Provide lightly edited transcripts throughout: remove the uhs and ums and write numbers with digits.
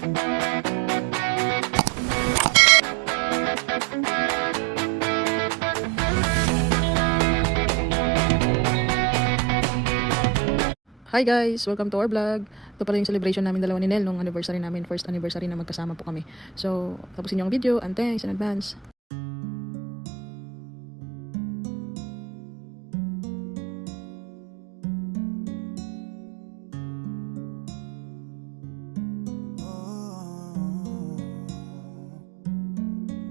Hi guys! Welcome to our vlog. Ito pala yung celebration namin dalawa ni Nel nung anniversary namin, first anniversary na magkasama po kami. So, tapusin niyo ang video and thanks in advance.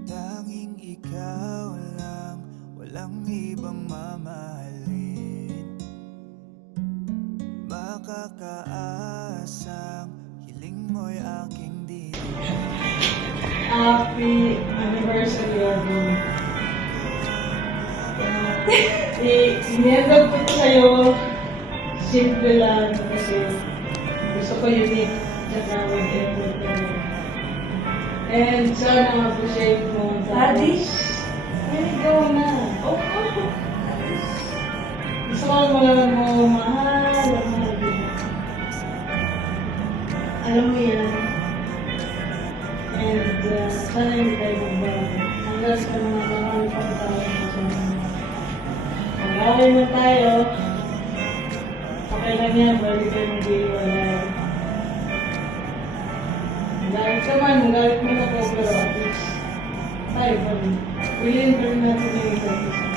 Tanging ikaw lang, walang ibang mamahalin. Makakaasang hiling mo'y aking dinig. Happy anniversary, Robin. Inendog ko ito sa'yo. Simple lang kasi gusto ko unique tsaka mag-effort ko. And sana ma-appreciate mo. Daddy? Ay, ikaw na. Oh, gusto ko malaman mo, mahal din. Alam mo yan. And sana hindi tayo magbago. Hanggang sa mga marami pang tao sa mag-away mo tayo. Okay lang yan, balik kayo mag-iwalay. Galit ka man, galit mo na po, pero at least tayo pa rin. Willing pa rin natin yung isa't isa.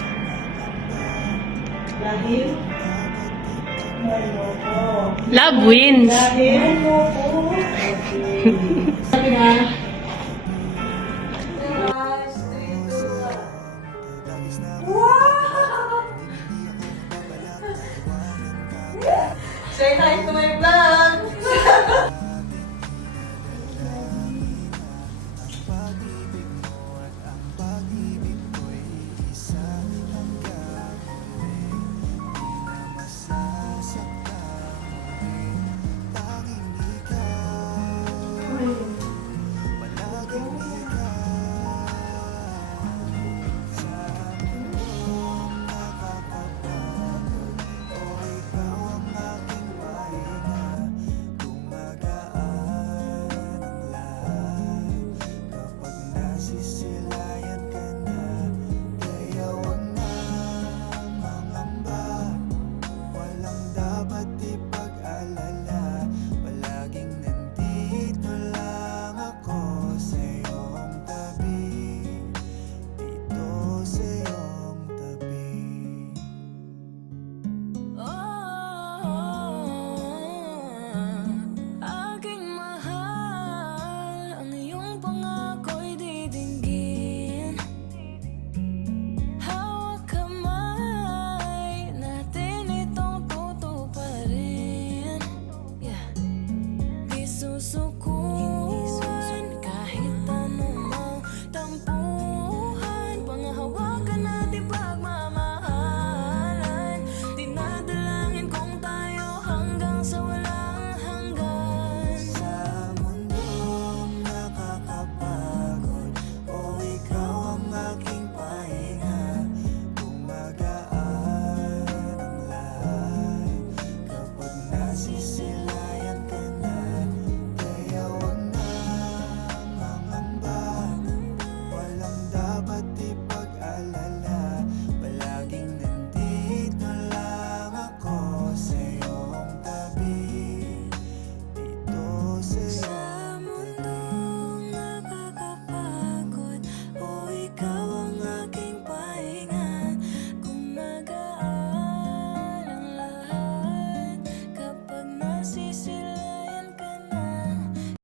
Dahil Love wins. Dahil mo po. Okay.